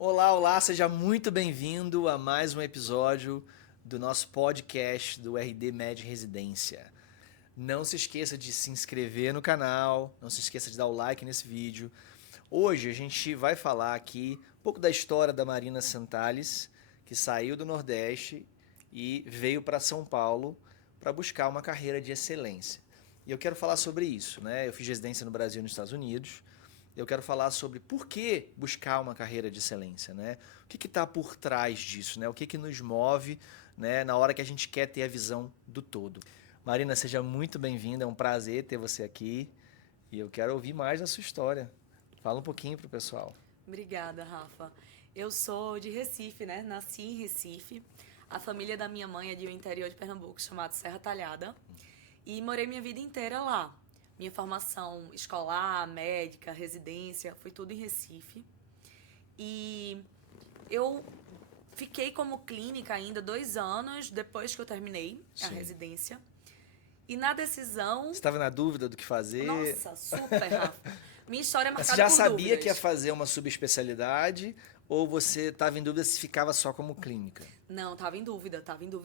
Olá, olá, seja muito bem-vindo a mais um episódio do nosso podcast do RD Med Residência. Não se esqueça de se inscrever no canal, não se esqueça de dar o like nesse vídeo. Hoje a gente vai falar aqui um pouco da história da Marina Santales, que saiu do Nordeste e veio para São Paulo para buscar uma carreira de excelência. E eu quero falar sobre isso, né? Eu fiz residência no Brasil e nos Estados Unidos. Eu quero falar sobre por que buscar uma carreira de excelência, né? O que está por trás disso, né? O que nos move, né, na hora que a gente quer ter a visão do todo. Marina, seja muito bem-vinda, é um prazer ter você aqui e eu quero ouvir mais da sua história. Fala um pouquinho pro pessoal. Obrigada, Rafa. Eu sou de Recife, né? Nasci em Recife. A família da minha mãe é de um interior de Pernambuco chamado Serra Talhada. E morei minha vida inteira lá. Minha formação escolar, médica, residência, foi tudo em Recife. E eu fiquei como clínica ainda 2 anos depois que eu terminei a residência. E na decisão... Você estava na dúvida do que fazer? Nossa, super, Rafa. Minha história é marcada Você já por sabia dúvidas. que ia fazer uma subespecialidade ou você estava em dúvida se ficava só como clínica? Não, tava em dúvida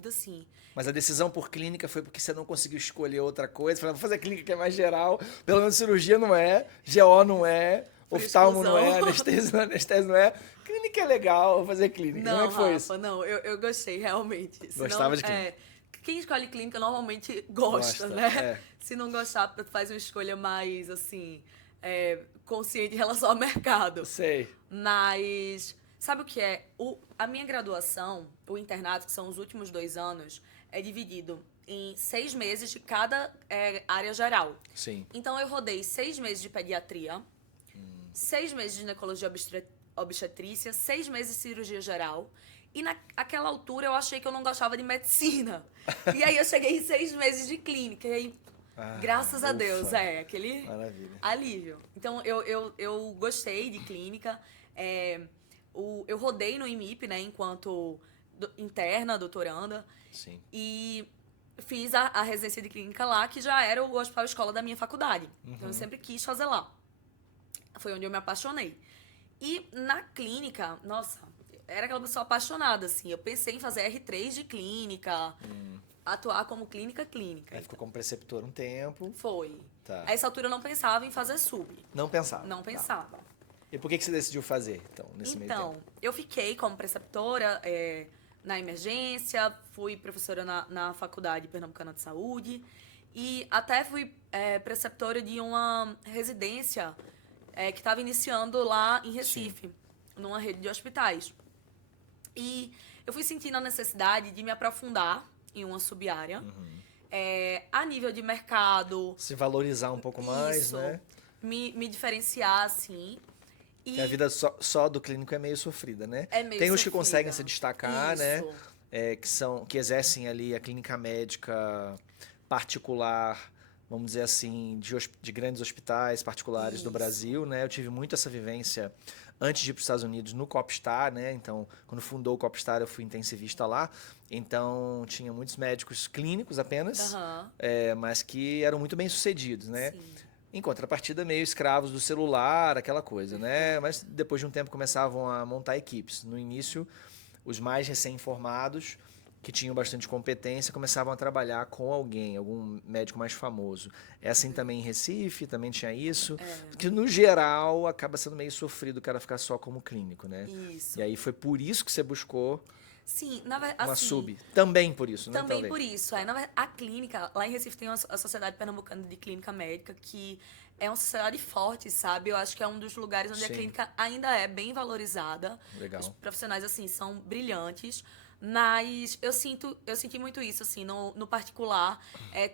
sim. Mas a decisão por clínica foi porque você não conseguiu escolher outra coisa. Falei, vou fazer clínica que é mais geral. Pelo menos cirurgia não é, GO não é, oftalmo não é, anestesia não é. Clínica é legal, vou fazer clínica. Não, Como é que foi Rafa, isso? não, eu gostei, realmente. Gostava de clínica? Quem escolhe clínica normalmente gosta, né? É. Se não gostar, faz uma escolha mais, assim, consciente em relação ao mercado. Sei. Mas, sabe o que é? A minha graduação, o internato, que são os últimos 2 anos, é dividido em 6 meses de cada área geral. Sim. Então, eu rodei 6 meses de pediatria, 6 meses de ginecologia obstetrícia, 6 meses de cirurgia geral. E naquela altura eu achei que eu não gostava de medicina. E aí eu cheguei em 6 meses de clínica. E aí, graças a Deus, aquele Maravilha. alívio. Então eu gostei de clínica. Eu rodei no IMIP, né, enquanto interna, doutoranda. Sim. E fiz a residência de clínica lá, que já era o hospital escola da minha faculdade. Então eu sempre quis fazer lá. Foi onde eu me apaixonei. E na clínica, nossa, era aquela pessoa apaixonada, assim. Eu pensei em fazer R3 de clínica, atuar como clínica. Aí ficou como preceptor um tempo. Foi. Tá. A essa altura eu não pensava em fazer sub. Não pensava. Não pensava. Tá. E por que você decidiu fazer, então, nesse meio tempo? Então, eu fiquei como preceptora na emergência, fui professora na Faculdade Pernambucana de Saúde e até fui preceptora de uma residência que estava iniciando lá em Recife, numa rede de hospitais. E eu fui sentindo a necessidade de me aprofundar em uma sub-área, a nível de mercado. Se valorizar um pouco mais, né? Me diferenciar, assim. Porque a vida só do clínico é meio sofrida, né? É meio Tem os que sofrida. conseguem se destacar, né? Isso. Que exercem ali a clínica médica particular, vamos dizer assim, de grandes hospitais particulares do Brasil, né? Eu tive muito essa vivência antes de ir para os Estados Unidos no Copstar, né? Então, quando fundou o Copstar, eu fui intensivista lá. Então, tinha muitos médicos clínicos apenas, mas que eram muito bem sucedidos, né? Sim. Em contrapartida, meio escravos do celular, aquela coisa, né? Mas depois de um tempo começavam a montar equipes. No início, os mais recém-formados, que tinham bastante competência, começavam a trabalhar com alguém, algum médico mais famoso. É assim também em Recife, também tinha isso. Que no geral acaba sendo meio sofrido o cara ficar só como clínico, né? Isso. E aí foi por isso que você buscou Sim, na verdade, uma assim, sub. Também por isso, né? também Talvez. por isso. Na verdade, a clínica, lá em Recife tem a Sociedade Pernambucana de Clínica Médica, que é uma sociedade forte, sabe? Eu acho que é um dos lugares onde a Sim. clínica ainda é bem valorizada. Legal. Os profissionais, assim, são brilhantes. Mas eu senti muito isso, assim, no particular.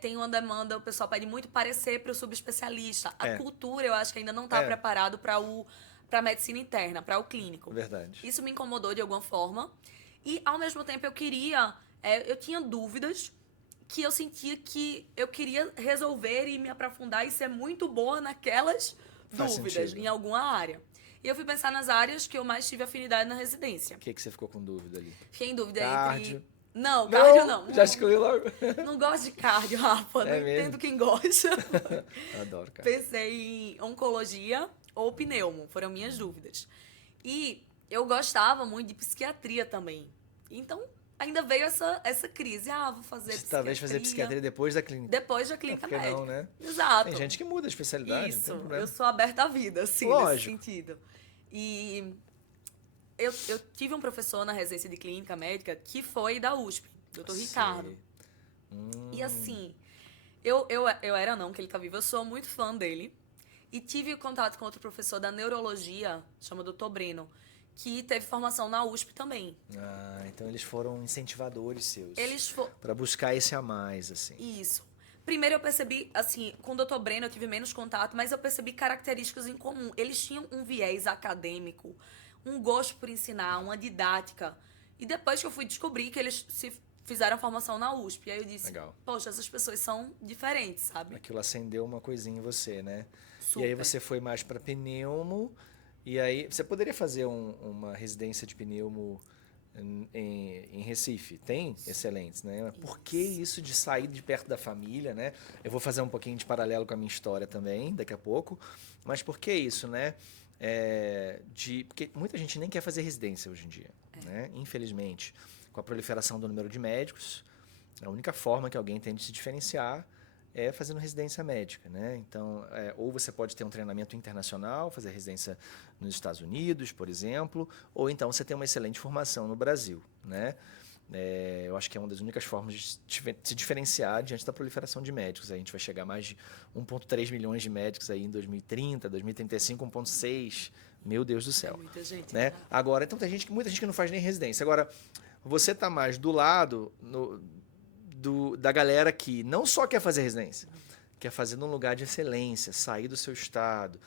Tem uma demanda, o pessoal pede muito parecer para o subespecialista. A cultura, eu acho que ainda não está preparado para a medicina interna, para o clínico. Verdade. Isso me incomodou de alguma forma. E, ao mesmo tempo, eu tinha dúvidas que eu sentia que eu queria resolver e me aprofundar e ser muito boa naquelas Faz dúvidas sentido. em alguma área. E eu fui pensar nas áreas que eu mais tive afinidade na residência. O que você ficou com dúvida ali? Fiquei em dúvida Cardio. entre... Não, cardio não. Já escolhi logo. Não gosto de cardio, Rafa. Não mesmo? entendo quem gosta. Adoro, cara. Pensei em oncologia ou pneumo. Foram minhas dúvidas. E eu gostava muito de psiquiatria também. Então, ainda veio essa crise. Vou fazer psiquiatria. Talvez fazer psiquiatria depois da clínica. Depois da clínica Por que médica. não, né? Exato. Tem gente que muda a especialidade, Isso, não tem problema. eu sou aberta à vida, assim, Lógico. nesse sentido. E eu tive um professor na residência de clínica médica que foi da USP, doutor Ricardo. E assim, eu era não, que ele tá vivo, eu sou muito fã dele. E tive contato com outro professor da neurologia, chama doutor Breno, que teve formação na USP também. Então eles foram incentivadores seus. Eles foram... Pra buscar esse a mais, assim. Isso. Primeiro eu percebi, assim, com o Dr. Breno eu tive menos contato, mas eu percebi características em comum. Eles tinham um viés acadêmico, um gosto por ensinar, uma didática. E depois que eu fui descobrir que eles se fizeram a formação na USP, aí eu disse, Legal. poxa, essas pessoas são diferentes, sabe? Aquilo acendeu uma coisinha em você, né? Super. E aí você foi mais pra pneumo, e aí você poderia fazer uma residência de pneumo em Recife, tem excelentes, né? Por que isso de sair de perto da família, né? Eu vou fazer um pouquinho de paralelo com a minha história também, daqui a pouco, mas por que isso, né? Porque muita gente nem quer fazer residência hoje em dia, né? Infelizmente, com a proliferação do número de médicos, a única forma que alguém tem de se diferenciar é fazendo residência médica, né? Então, ou você pode ter um treinamento internacional, fazer residência nos Estados Unidos, por exemplo, ou então você tem uma excelente formação no Brasil, né? Eu acho que é uma das únicas formas de se diferenciar diante da proliferação de médicos. A gente vai chegar a mais de 1,3 milhões de médicos aí em 2030, 2035, 1,6. Meu Deus do céu. É muita gente, né? né? Agora, então tem muita gente que não faz nem residência. Agora, você está mais do lado da galera que não só quer fazer residência, quer fazer num lugar de excelência, sair do seu estado,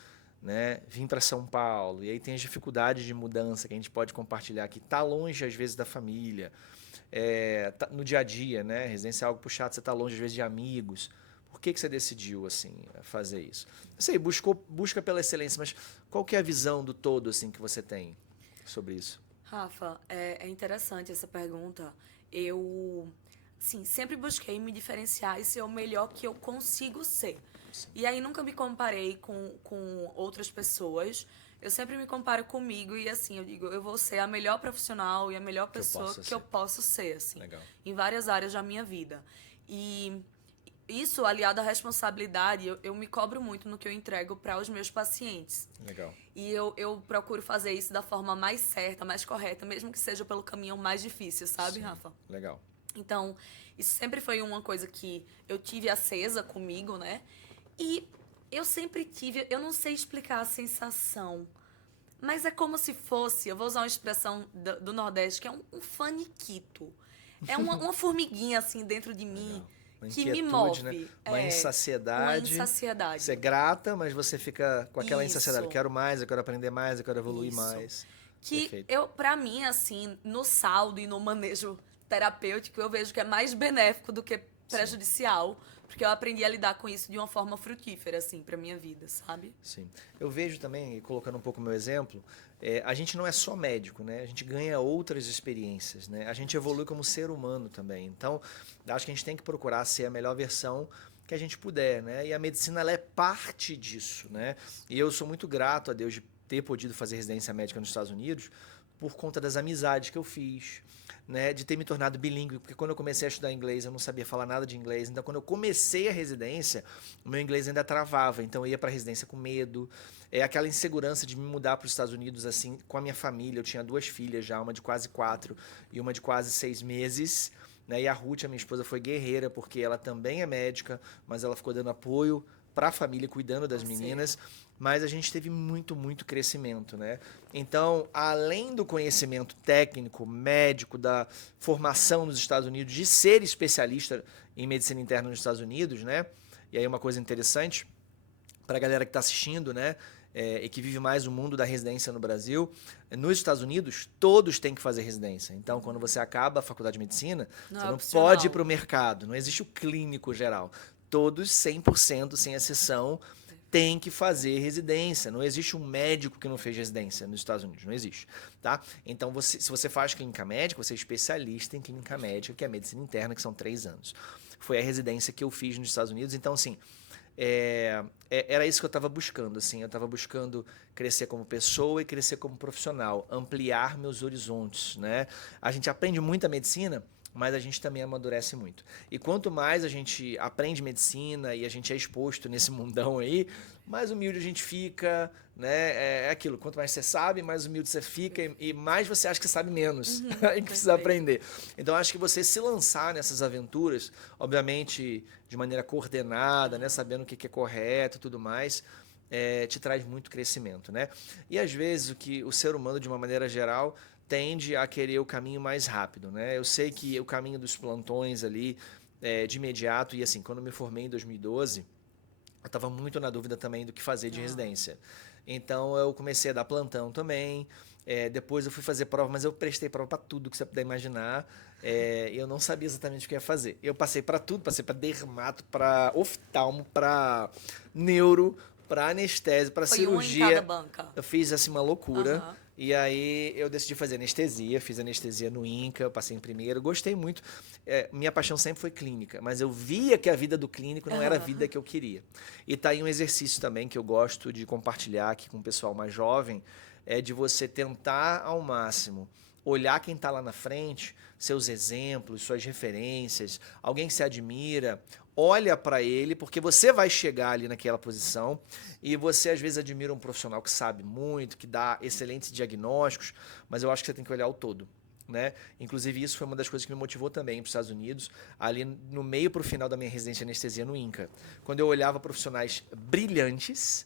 né? Vir para São Paulo, e aí tem as dificuldades de mudança que a gente pode compartilhar, que tá longe às vezes da família, no dia a dia, né? Residência é algo puxado, você tá longe às vezes de amigos. Por que você decidiu assim fazer isso? Não sei, busca pela excelência, mas qual que é a visão do todo assim que você tem sobre isso? Rafa, é interessante essa pergunta. Eu, sim, sempre busquei me diferenciar e ser o melhor que eu consigo ser. E aí nunca me comparei com outras pessoas. Eu sempre me comparo comigo e assim, eu digo, eu vou ser a melhor profissional e a melhor pessoa que eu posso ser, assim. Legal. Em várias áreas da minha vida. E isso, aliado à responsabilidade, eu me cobro muito no que eu entrego para os meus pacientes. Legal. E eu procuro fazer isso da forma mais certa, mais correta, mesmo que seja pelo caminho mais difícil, sabe, Sim. Rafa? Legal. Então, isso sempre foi uma coisa que eu tive acesa comigo, né? E eu sempre tive, eu não sei explicar a sensação, mas é como se fosse, eu vou usar uma expressão do Nordeste, que é um faniquito. É uma formiguinha, assim, dentro de mim, que me move. Né? Uma insaciedade. Uma insaciedade. Você é grata, mas você fica com aquela Isso. insaciedade. Eu quero mais, eu quero aprender mais, eu quero evoluir Isso. mais. Que Perfeito. pra mim, assim, no saldo e no manejo terapêutico, eu vejo que é mais benéfico do que prejudicial, porque eu aprendi a lidar com isso de uma forma frutífera, assim, pra minha vida, sabe? Sim. Eu vejo também, colocando um pouco o meu exemplo, a gente não é só médico, né? A gente ganha outras experiências, né? A gente evolui como ser humano também. Então, acho que a gente tem que procurar ser a melhor versão que a gente puder, né? E a medicina, ela é parte disso, né? E eu sou muito grato a Deus de ter podido fazer residência médica nos Estados Unidos por conta das amizades que eu fiz, né, de ter me tornado bilíngue, porque quando eu comecei a estudar inglês, eu não sabia falar nada de inglês. Então, quando eu comecei a residência, o meu inglês ainda travava. Então, eu ia para a residência com medo. Aquela insegurança de me mudar para os Estados Unidos, assim, com a minha família. Eu tinha 2 filhas já, uma de quase 4 e uma de quase 6 meses. Né? E a Ruth, a minha esposa, foi guerreira, porque ela também é médica, mas ela ficou dando apoio para a família, cuidando das meninas. Mas a gente teve muito, muito crescimento, né? Então, além do conhecimento técnico, médico, da formação nos Estados Unidos, de ser especialista em medicina interna nos Estados Unidos, né? E aí uma coisa interessante para a galera que está assistindo, né? E que vive mais o mundo da residência no Brasil, nos Estados Unidos, todos têm que fazer residência. Então, quando você acaba a faculdade de medicina, você não pode ir para o mercado, não existe o clínico geral. Todos, 100%, sem exceção, tem que fazer residência. Não existe um médico que não fez residência nos Estados Unidos. Não existe. Tá? Então, se você faz clínica médica, você é especialista em clínica médica, que é a medicina interna, que são 3 anos. Foi a residência que eu fiz nos Estados Unidos. Então, assim, era isso que eu estava buscando, assim. Eu estava buscando crescer como pessoa e crescer como profissional, ampliar meus horizontes, né? A gente aprende muito a medicina, mas a gente também amadurece muito. E quanto mais a gente aprende medicina e a gente é exposto nesse mundão aí, mais humilde a gente fica, né? É aquilo, quanto mais você sabe, mais humilde você fica e mais você acha que sabe menos e que precisa aprender. Então, acho que você se lançar nessas aventuras, obviamente de maneira coordenada, né? Sabendo o que é correto e tudo mais, te traz muito crescimento, né? E às vezes o ser humano, de uma maneira geral, tende a querer o caminho mais rápido, né? Eu sei que o caminho dos plantões ali, de imediato, e assim, quando eu me formei em 2012, eu estava muito na dúvida também do que fazer de residência. Então eu comecei a dar plantão também. Depois eu fui fazer prova, mas eu prestei prova para tudo que você puder imaginar. E eu não sabia exatamente o que ia fazer. Eu passei para tudo, passei para dermato, para oftalmo, para neuro, para anestésio, para cirurgia. Foi um em cada banca. Eu fiz assim uma loucura. E aí eu decidi fazer anestesia, fiz anestesia no INCA, passei em primeiro, gostei muito. Minha paixão sempre foi clínica, mas eu via que a vida do clínico não era a vida que eu queria. E tá aí um exercício também que eu gosto de compartilhar aqui com o pessoal mais jovem, de você tentar ao máximo olhar quem está lá na frente, seus exemplos, suas referências, alguém que você admira, olha para ele, porque você vai chegar ali naquela posição e você às vezes admira um profissional que sabe muito, que dá excelentes diagnósticos, mas eu acho que você tem que olhar o todo, né? Inclusive isso foi uma das coisas que me motivou também para os Estados Unidos, ali no meio para o final da minha residência de anestesia no INCA, quando eu olhava profissionais brilhantes,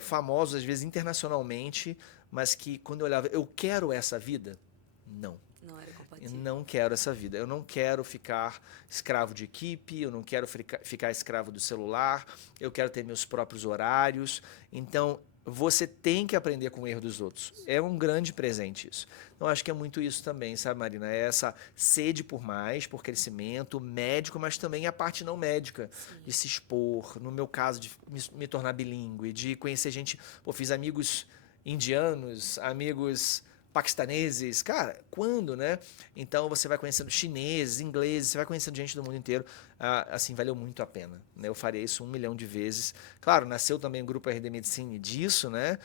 famosos às vezes internacionalmente, mas que quando eu olhava, eu quero essa vida? Não. Não era Eu compatível. não quero essa vida. Eu não quero ficar escravo de equipe, eu não quero ficar escravo do celular, eu quero ter meus próprios horários. Então, você tem que aprender com o erro dos outros. É um grande presente isso. Então, acho que é muito isso também, sabe, Marina? É essa sede por mais, por crescimento médico, mas também a parte não médica, de se expor. No meu caso, de me tornar bilíngue, de conhecer gente. Pô, fiz amigos indianos, amigos paquistaneses, cara, quando, né? Então você vai conhecendo chineses, ingleses, você vai conhecendo gente do mundo inteiro, assim, valeu muito a pena, né? Eu faria isso 1 milhão de vezes. Claro, nasceu também o Grupo RD Medicine disso, né?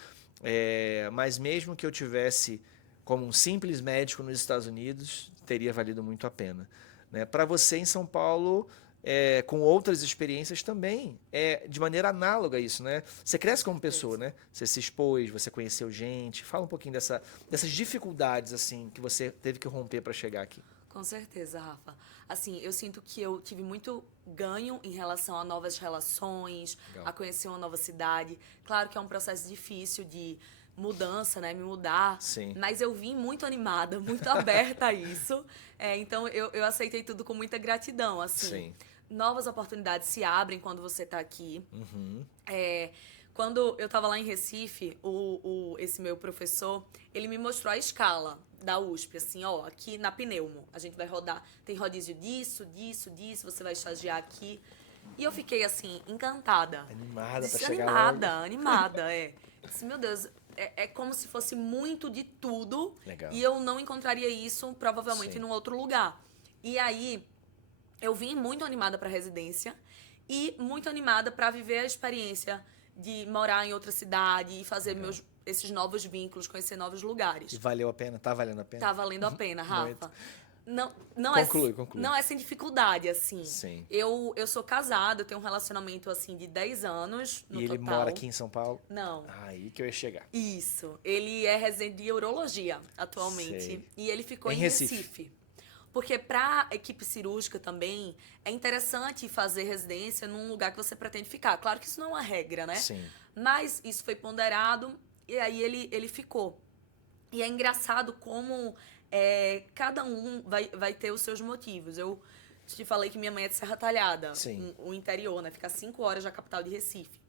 Mas mesmo que eu tivesse como um simples médico nos Estados Unidos, teria valido muito a pena, né? Para você em São Paulo, com outras experiências também, de maneira análoga a isso, né? Você cresce como pessoa, né? Você se expôs, você conheceu gente. Fala um pouquinho dessas dificuldades, assim, que você teve que romper para chegar aqui. Com certeza, Rafa. Assim, eu sinto que eu tive muito ganho em relação a novas relações, Legal. a conhecer uma nova cidade. Claro que é um processo difícil de mudança, né? Me mudar. Sim. Mas eu vim muito animada, muito aberta a isso. Então, eu aceitei tudo com muita gratidão, assim. Sim. Novas oportunidades se abrem quando você tá aqui. Uhum. Quando eu tava lá em Recife, esse meu professor, ele me mostrou a escala da USP, assim, ó, aqui na Pneumo, a gente vai rodar, tem rodízio disso, você vai estagiar aqui. E eu fiquei, assim, encantada. Animada pra Disse, chegar animada. Disse, meu Deus, é como se fosse muito de tudo. Legal. E eu não encontraria isso, provavelmente, Sim. num outro lugar. E aí, eu vim muito animada pra residência e muito animada pra viver a experiência de morar em outra cidade e fazer esses novos vínculos, conhecer novos lugares. E valeu a pena? Tá valendo a pena? Tá valendo a pena, Rafa. Muito. Conclui. Conclui. Não é sem dificuldade, assim. Sim. Eu sou casada, eu tenho um relacionamento, assim, de 10 anos no E ele total. mora aqui em São Paulo? Não. Aí que eu ia chegar. Isso. Ele é residente de urologia, atualmente. Sei. E ele ficou Em em Recife. Porque pra equipe cirúrgica também, é interessante fazer residência num lugar que você pretende ficar. Claro que isso não é uma regra, né? Sim. Mas isso foi ponderado e aí ele ficou. E é engraçado como cada um vai ter os seus motivos. Eu te falei que minha mãe é de Serra Talhada, Sim. o interior, né? Fica 5 horas da capital de Recife.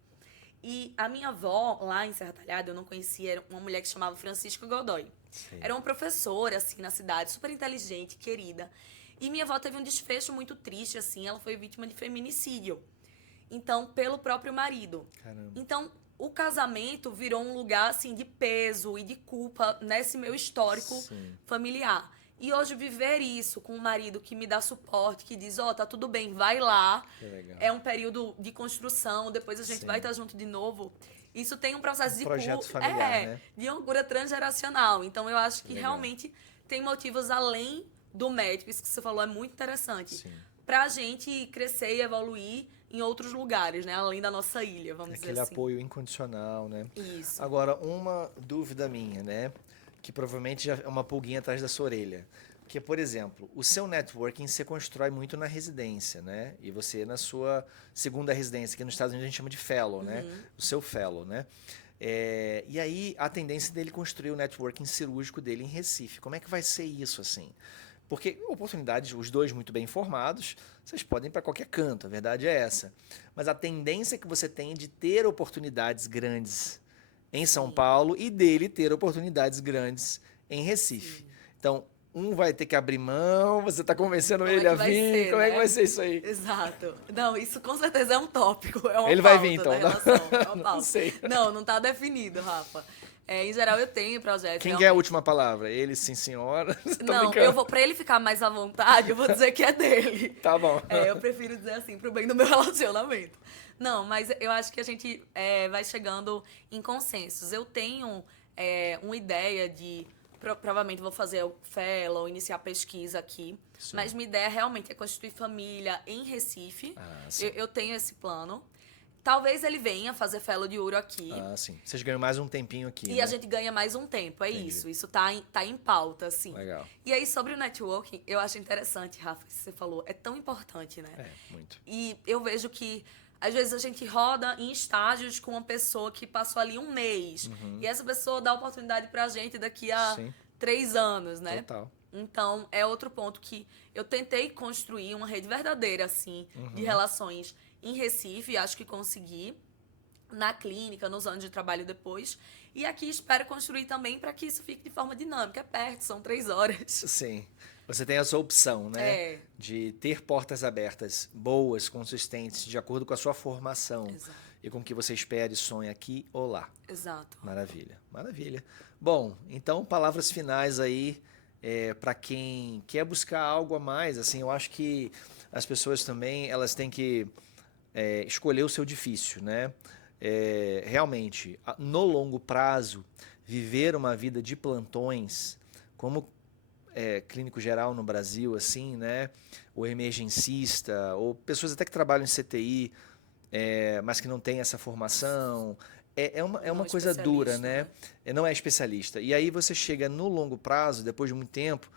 E a minha avó, lá em Serra Talhada, eu não conhecia, era uma mulher que se chamava Francisca Godoy. Sim. Era uma professora, assim, na cidade, super inteligente, querida. E minha avó teve um desfecho muito triste, assim, ela foi vítima de feminicídio. Então, pelo próprio marido. Caramba. Então, o casamento virou um lugar, assim, de peso e de culpa nesse meu histórico Sim. familiar. E hoje viver isso com um marido que me dá suporte, que diz, tá tudo bem, vai lá. Que legal. É um período de construção, depois a gente Sim. vai estar junto de novo. Isso tem um processo de projeto familiar, né? de uma cura transgeracional. Então eu acho que Legal. realmente tem motivos além do médico, isso que você falou é muito interessante. Sim. Pra gente crescer e evoluir em outros lugares, né? Além da nossa ilha, vamos dizer Aquele assim. apoio incondicional, né? Isso. Agora, uma dúvida minha, né? Que provavelmente já é uma pulguinha atrás da sua orelha. Porque, por exemplo, o seu networking se constrói muito na residência, né? E você, na sua segunda residência, que nos Estados Unidos a gente chama de fellow, né? O seu fellow, né? E aí, a tendência dele construir o networking cirúrgico dele em Recife. Como é que vai ser isso, assim? Porque oportunidades, os dois muito bem informados, vocês podem ir para qualquer canto, a verdade é essa. Mas a tendência que você tem de ter oportunidades grandes em São Paulo e dele ter oportunidades grandes em Recife. Sim. Então, um vai ter que abrir mão, você está convencendo ele a vai vir, ser, como é que né? vai ser isso aí? Exato. Não, isso com certeza é um tópico, é uma Ele vai pauta vir, então, da não? relação, é uma Não pauta. sei. Não tá definido, Rafa. Em geral, eu tenho projetos. Quem realmente. quer a última palavra? Ele, sim, senhora? Tô Não, brincando. pra ele ficar mais à vontade, eu vou dizer que é dele. Tá bom. Eu prefiro dizer assim, pro bem do meu relacionamento. Não, mas eu acho que a gente vai chegando em consensos. Eu tenho uma ideia de... Provavelmente vou fazer o fellow, iniciar pesquisa aqui. Sim. Mas minha ideia realmente é constituir família em Recife. Ah, sim. Eu tenho esse plano. Talvez ele venha fazer fellow de ouro aqui. Ah, sim. Vocês ganham mais um tempinho aqui, E né? a gente ganha mais um tempo, é Entendi. isso. Isso tá em pauta, assim. Legal. E aí, sobre o networking, eu acho interessante, Rafa, que você falou. É tão importante, né? Muito. E eu vejo que, às vezes, a gente roda em estágios com uma pessoa que passou ali um mês. E essa pessoa dá oportunidade pra gente daqui a Sim. 3 anos, né? Total. Então, é outro ponto que eu tentei construir uma rede verdadeira, assim, de relações em Recife. Acho que consegui. Na clínica, nos anos de trabalho depois. E aqui espero construir também para que isso fique de forma dinâmica. É perto, são 3 horas. Sim. Você tem a sua opção, né? De ter portas abertas boas, consistentes, de acordo com a sua formação. Exato. E com o que você espera e sonha aqui ou lá. Exato. Maravilha, maravilha. Bom, então palavras finais aí para quem quer buscar algo a mais. Assim, eu acho que as pessoas também elas têm que escolher o seu difícil, né? Realmente, no longo prazo, viver uma vida de plantões, como clínico geral no Brasil, assim, né? Ou emergencista, ou pessoas até que trabalham em CTI, mas que não têm essa formação, é uma coisa dura, né? Não é especialista. E aí você chega no longo prazo, depois de muito tempo,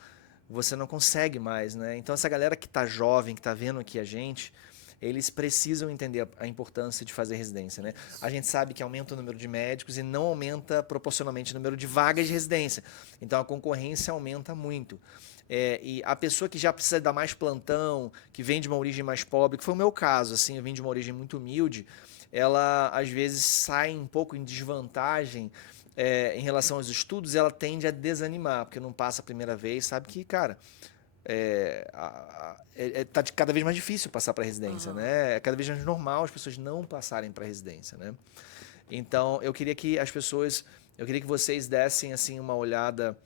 você não consegue mais, né? Então essa galera que está jovem, que está vendo aqui a gente, eles precisam entender a importância de fazer residência, né? A gente sabe que aumenta o número de médicos e não aumenta proporcionalmente o número de vagas de residência. Então a concorrência aumenta muito. E a pessoa que já precisa dar mais plantão, que vem de uma origem mais pobre, que foi o meu caso, assim, eu vim de uma origem muito humilde, ela às vezes sai um pouco em desvantagem em relação aos estudos, ela tende a desanimar, porque não passa a primeira vez, sabe que, cara... tá cada vez mais difícil passar para residência, né? É cada vez mais normal as pessoas não passarem para residência, né? Então, eu queria que vocês dessem assim uma olhada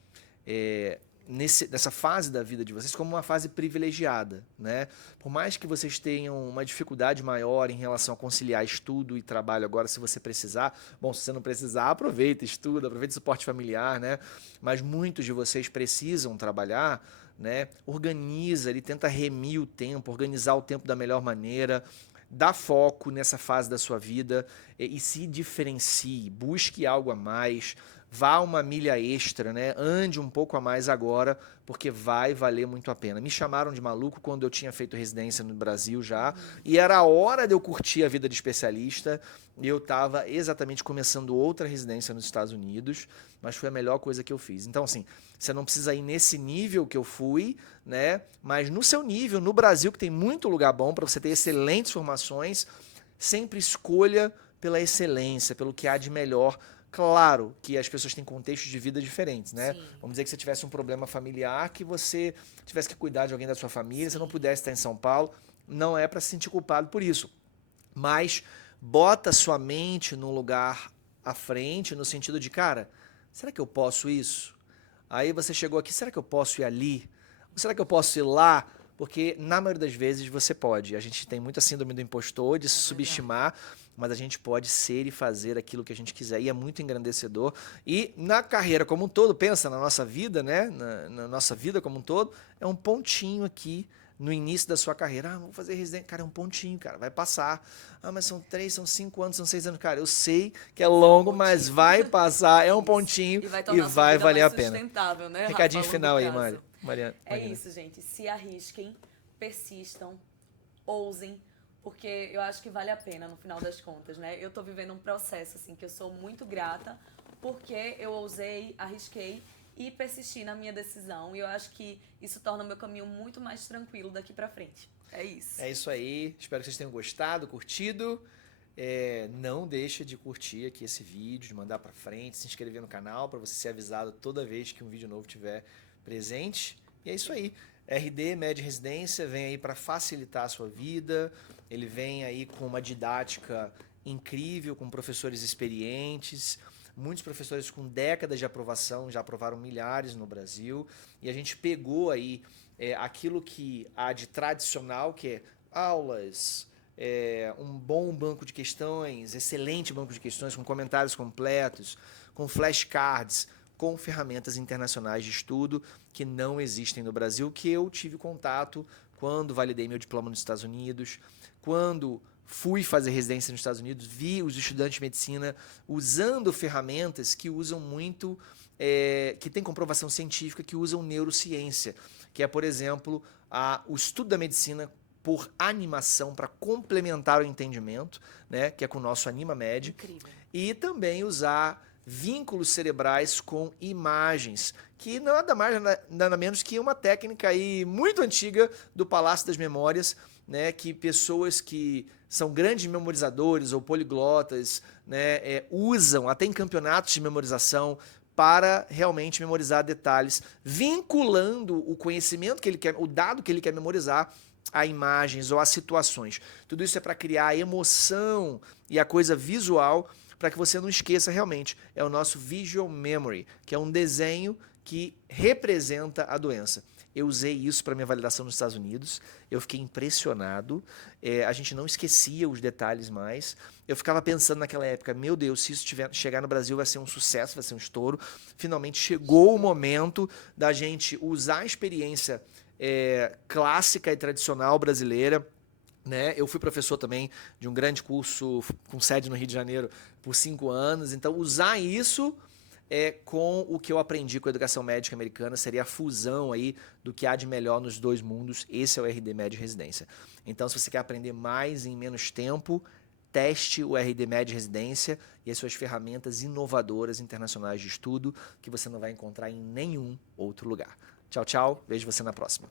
nessa fase da vida de vocês como uma fase privilegiada, né? Por mais que vocês tenham uma dificuldade maior em relação a conciliar estudo e trabalho agora, se você precisar, bom, se você não precisar, aproveita, estuda, aproveita o suporte familiar, né? Mas muitos de vocês precisam trabalhar, né? Organiza, ele tenta remir o tempo, organizar o tempo da melhor maneira, dá foco nessa fase da sua vida e se diferencie, busque algo a mais, vá uma milha extra, né? Ande um pouco a mais agora, porque vai valer muito a pena. Me chamaram de maluco quando eu tinha feito residência no Brasil já, e era a hora de eu curtir a vida de especialista, e eu estava exatamente começando outra residência nos Estados Unidos, mas foi a melhor coisa que eu fiz. Então, assim, você não precisa ir nesse nível que eu fui, né? Mas no seu nível, no Brasil, que tem muito lugar bom para você ter excelentes formações, sempre escolha pela excelência, pelo que há de melhor. Claro que as pessoas têm contextos de vida diferentes, né? Sim. Vamos dizer que você tivesse um problema familiar, que você tivesse que cuidar de alguém da sua família, você não pudesse estar em São Paulo, não é para se sentir culpado por isso. Mas bota sua mente num lugar à frente, no sentido de, cara, será que eu posso isso? Aí você chegou aqui, será que eu posso ir ali? Ou será que eu posso ir lá? Porque na maioria das vezes você pode. A gente tem muita síndrome do impostor, de se subestimar, mas a gente pode ser e fazer aquilo que a gente quiser. E é muito engrandecedor. E na carreira como um todo, pensa na nossa vida, né? Na nossa vida como um todo, é um pontinho aqui no início da sua carreira. Ah, vou fazer residência. Cara, é um pontinho, cara. Vai passar. Ah, mas são 3, são 5 anos, são 6 anos. Cara, eu sei que é longo, mas vai passar. É um pontinho e vai valer a pena. Sustentável, né, Recadinho Rafa, final aí, prazo. Mariana. É isso, gente. Se arrisquem, persistam, ousem, porque eu acho que vale a pena no final das contas, né? Eu tô vivendo um processo, assim, que eu sou muito grata porque eu ousei, arrisquei e persisti na minha decisão. E eu acho que isso torna o meu caminho muito mais tranquilo daqui pra frente. É isso. É isso aí. Espero que vocês tenham gostado, curtido. Não deixa de curtir aqui esse vídeo, de mandar pra frente, se inscrever no canal para você ser avisado toda vez que um vídeo novo tiver presente. E é isso aí. RD Med Residência vem aí para facilitar a sua vida. Ele vem aí com uma didática incrível, com professores experientes, muitos professores com décadas de aprovação, já aprovaram milhares no Brasil. E a gente pegou aí aquilo que há de tradicional, que é aulas, um bom banco de questões, excelente banco de questões, com comentários completos, com flashcards, com ferramentas internacionais de estudo que não existem no Brasil, que eu tive contato quando validei meu diploma nos Estados Unidos, quando fui fazer residência nos Estados Unidos, vi os estudantes de medicina usando ferramentas que usam muito, que tem comprovação científica, que usam neurociência, que é, por exemplo, o estudo da medicina por animação para complementar o entendimento, né, que é com o nosso AnimaMed. Incrível. E também usar vínculos cerebrais com imagens, que nada mais, nada menos que uma técnica aí muito antiga do Palácio das Memórias, né, que pessoas que são grandes memorizadores ou poliglotas, né, usam até em campeonatos de memorização para realmente memorizar detalhes, vinculando o conhecimento que ele quer, o dado que ele quer memorizar a imagens ou a situações. Tudo isso é para criar a emoção e a coisa visual, para que você não esqueça realmente. É o nosso Visual Memory, que é um desenho que representa a doença. Eu usei isso para minha validação nos Estados Unidos, eu fiquei impressionado, a gente não esquecia os detalhes mais, eu ficava pensando naquela época, meu Deus, se isso chegar no Brasil vai ser um sucesso, vai ser um estouro. Finalmente chegou o momento da gente usar a experiência clássica e tradicional brasileira, né? Eu fui professor também de um grande curso com sede no Rio de Janeiro por 5 anos, então usar isso com o que eu aprendi com a educação médica americana seria a fusão aí do que há de melhor nos dois mundos. Esse é o RD Med Residência. Então, se você quer aprender mais em menos tempo, teste o RD Med Residência e as suas ferramentas inovadoras internacionais de estudo que você não vai encontrar em nenhum outro lugar. Tchau, tchau. Vejo você na próxima.